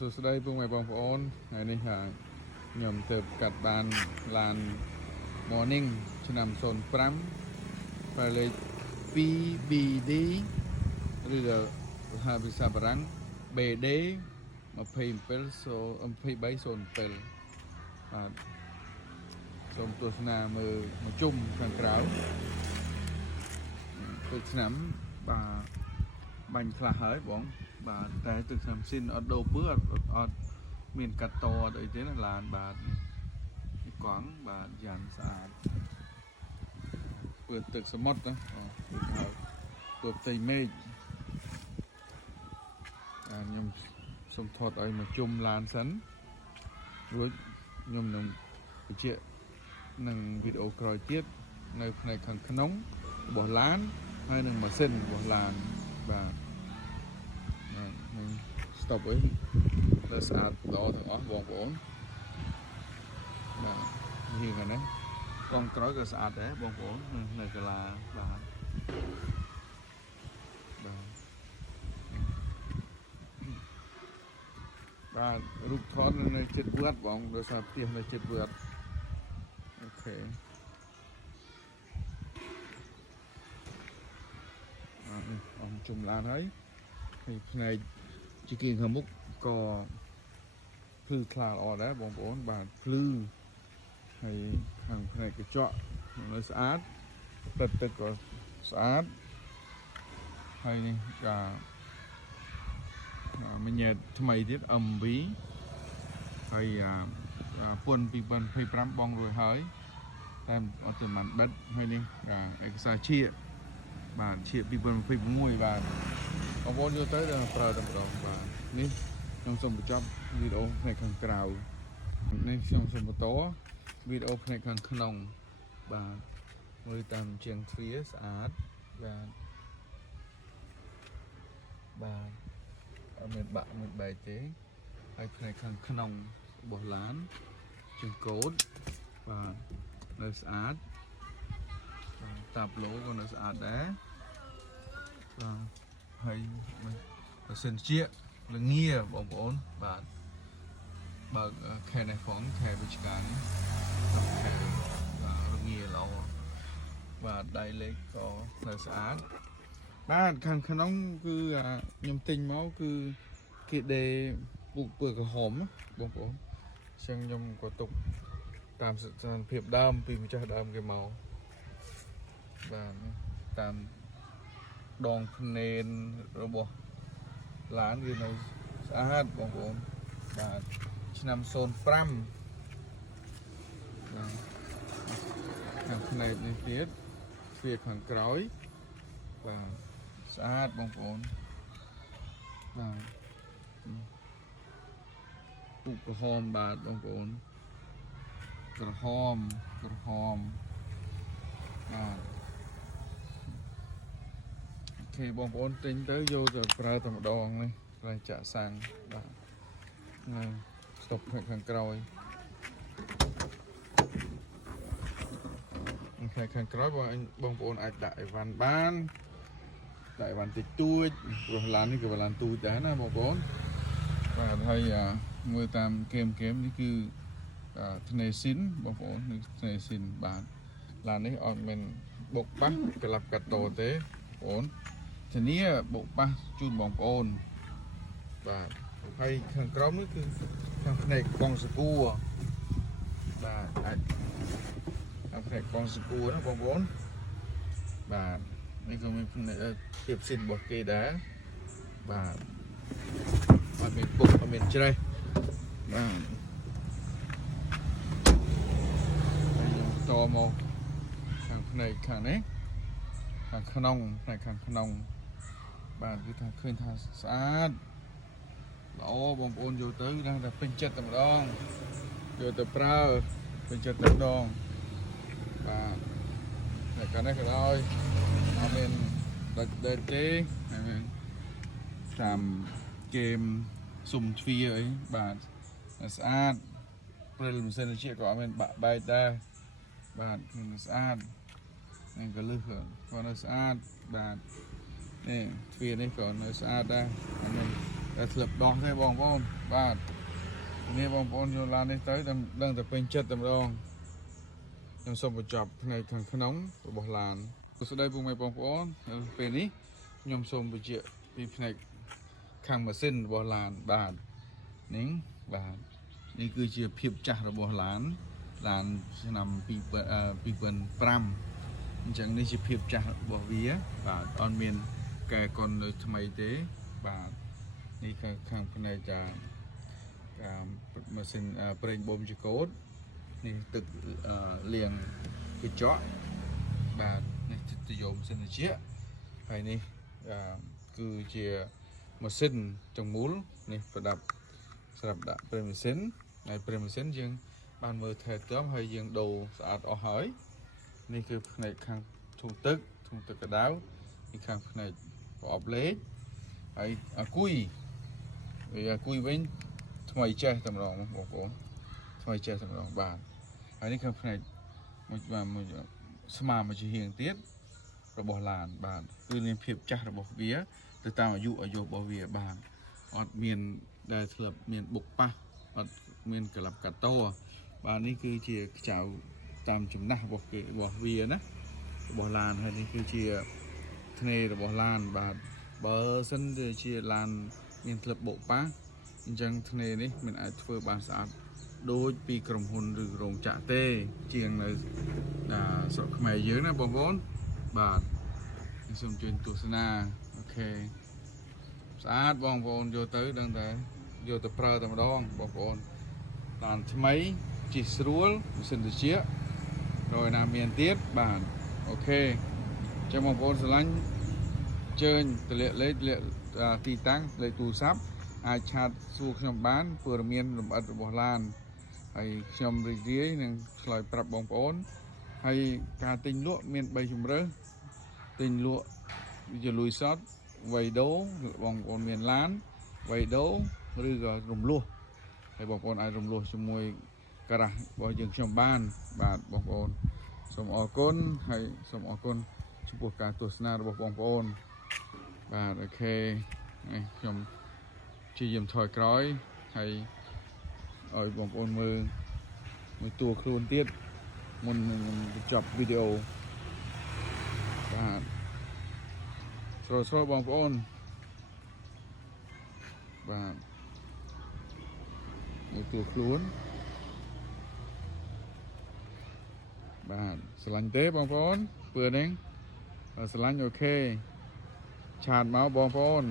សួស្តីពុកម៉ែបងប្អូនថ្ងៃនេះខ្ញុំទៅកាត់បានឡាន Morning ឆ្នាំ05ផ្លូវលេខ 2BD ឬក៏ហៅភាសាបារាំង BD 27 2307បាទសូមទស្សនាមើលមកជុំខាងក្រៅទឹកឆ្នាំបាទបាញ់ខ្លះហើយបងបាទតែទឹកឆ្នាំស៊ីនអត់ដូរពើអត់មានកាត់តអត់អីទេណាឡានបាទនេះកង់បាទយ៉ាងស្អាតពើទឹកសមុទ្រណាហើយពើផ្ទៃមេឃខ្ញុំសូមថតឲ្យមកជុំឡានសិនរួចខ្ញុំនឹងបញ្ជាក់នឹងវីដេអូក្រោយទៀតនៅផ្នែកខាងក្នុងរបស់ឡានហើយនឹងម៉ាស៊ីនរបស់ឡានបាទនឹង stop អីលើស្អាតល្អទាំងអស់បងប្អូនបាទនេះហ្នឹងណាកង់ក្រោយក៏ស្អាតដែរបងប្អូននៅកាឡាបាទរូបថតនៅជិតវត្តបងដោយសារផ្ទះនៅជិតវត្តអូខេអមជុំឡានហើយផ្នែកជាគៀងខាងមុខក៏ភ្លឺថ្លាល្អដែរបងប្អូនបាទភ្លឺហើយខាងផ្នែកកញ្ចក់នៅស្អាតទឹកក៏ស្អាតហើយនេះក៏មិញថ្មីទៀត MV ហើយពុន2025បងរួចហើយតែអត់ទាន់បានបិទហើយនេះឯកសារជាបាទជា2026បាទបងប្អូនយកទៅប្រើតែម្ដងបាទនេះខ្ញុំសូមបញ្ចប់វីដេអូផ្នែកខាងក្រៅនេះខ្ញុំសូមបន្តវីដេអូផ្នែកខាងក្នុងបាទមើលតាមជាងទ្វារស្អាតបាទអត់មានបាក់មានបែកទេហើយផ្នែកខាងក្នុងរបស់ឡានជើងកូតបាទនៅស្អាតតាប់ឡូក៏នៅស្អាតដែរបាទហើយម៉ាស៊ីនជាល្ងាបងប្អូនបាទបើកខែនេះផងខែវិច្ឆិកានេះខែបាទល្ងាល្អបាទដៃលេខក៏នៅស្អាតបាទខាងក្នុងគឺខ្ញុំទិញមកគឺគេដេពុកពើក្រហមបងប្អូនអញ្ចឹងខ្ញុំក៏ទុកតាមស្ថានភាពដើមពីម្ចាស់ដើមគេមកបាទតាមដងភ្នែនរបស់ឡានវានៅស្អាតបងប្អូនបាទឆ្នាំ05បាទខាងផ្នែកនេះទៀតទ្វារខាងក្រោយបាទស្អាតបងប្អូនបាទពុកក្រហមបាទបងប្អូនក្រហមបាទអូខេបងប្អូនទិញទៅយកទៅប្រើតែម្ដងនេះប្រើចាក់សាំងបាទនៅស្តុបខាងក្រោយខាងក្រោយបងប្អូនអាចដាក់អីវ៉ាន់បានដាក់អីវ៉ាន់តិចតួចព្រោះឡាននេះក៏ឡានទូចដែរណាបងប្អូនបាទហើយមើលតាមគែមនេះគឺធ្នេស៊ីនបងប្អូននេះធ្នេស៊ីនបាទឡាននេះអត់មានបុកប៉ះក្លាប់កាត់តទេបងប្អូនធានាបុកប៉ះជូនបងប្អូនបាទហើយខាងក្រោមនេះគឺខាងផ្នែកកង់សកួរបាទអាចខាងផ្នែកកង់សកួរណាបងប្អូនបាទនេះក៏មានផ្នែកភាពស៊ីនរបស់គេដែរបាទអត់មានពុកអត់មានច្រេះបាទតមកខាងផ្នែកខាងនេះខាងក្នុងផ្នែកខាងក្នុងបាទគឺថាឃើញថាស្អាតល្អបងប្អូនយកទៅតែពេញចិត្តតែម្ដងយកទៅប្រើពេញចិត្តតែម្ដងបាទតែកាលនេះក៏ដោយអត់មានដាច់ទេហើយតាមហ្គេមសុំទ្វារអីបាទស្អាតព្រិលម៉ាស៊ីនជាក៏អត់មានបាក់បែកដែរបាទគឺស្អាតនឹងកលឹះក៏នៅស្អាតបាទនេះទ្វារនេះក៏នៅស្អាតដែរអត់មាន แต่สลับดองใช่บองป้อมบ้านนี่บองป้อมโยนลานในtớiดังแต่เป็นchấtตำรองยังส่งไปจับในทางขนมบอลานสุดได้บุ้งไม่บองป้อมเป็นนี้ยมส่งไปเจาะปีในข้างมาเส้นบอลานบ้านนิ้งบ้านนี่คือเจียเพียบจักระบอลานลานนำปีเป็นปรำจังนี่เจียเพียบจักบอวีบ้านตอนเมียนแกก่อนเลยทำไมเต้บ้านนี่ข้างภายในจะมาเส้นเปล่งบอมจิโกดนี่ตึกเลียงคือเจาะบ้านนี่ติโยมเส้นเชี่ยภายนี้คือเจียมาเส้นจังมูลนี่ประดับสำหรับดับเปรมเส้นในเปรมเส้นยังบ้านมือเธอเติมให้ยังดูสะอาดออกหอยนี่คือในข้างทุ่งตึกกระดาวนี่ข้างในปอบเล็กไอ้กุยกุยเป็นทำไมเจ้าตำรองบอกผมทำไมเจ้าตำรองบ้านอันนี้ข้างในมันสมามันจะเฮียงเตี้ยระบบลานบ้านคือเรียนเพียบจักระบบเวียแต่ตามอายุบ่เวียบ้านอดเมียนได้สลับเมียนบุกปะอดเมียนกระลับกัดโตบ้านนี้คือเชียเจ้าตามจุดหน้าบอกคือบอกเวียนะบ่ลานอันนี้คือเชียทะเลระบบลานบ้านบ่เส้นเชียลานเมียนสลับบุกปะจังทะเลนี้มันอาจเฟื่อบานสะอาดโดยปีกรมหุ่นหรือโรงจ่าเต้เชียงเลยสอบขมายเยอะนะบอลบาทสมจุนตุสนาโอเคสะอาดบองบอลโยเตอร์ดังแต่โยตะเพลตะมดองบองบอลตานทำไมจิสรัวสินเชียโดยนาเมียนเตียบานโอเคจะบองบอลสลันเชิญตะเละตีตั้งเลยตูซับอาชาติสู่ขนมบ้านเพื่อเมียนลมอัดบอลานให้ขนมเรียๆหนึ่งลอยปรับบองบอลให้การติงลวกเมียนใบชุ่มเรือติงลวกจะลุยซอสไวโดบองบอลเมียนล้านไวโดหรือก็รุมลวกให้บองบอลไอรุมลวกช่วยกระไรบอลยังขนมบ้านบาดบองบอลสมอก้นให้สมอก้นสมบูรณ์การตัวสนาบองบอลบาดโอเคขนมชียิมถอยกร้อยให้เอาบองบอลมือตัวครูนเตี้ยมันจับวิดีโอบาดโซ่บองบอลบาดตัวครูนบาดสลันเต้บองบอลเปิดเองสลันโอเคชาดเมาส์บองบอล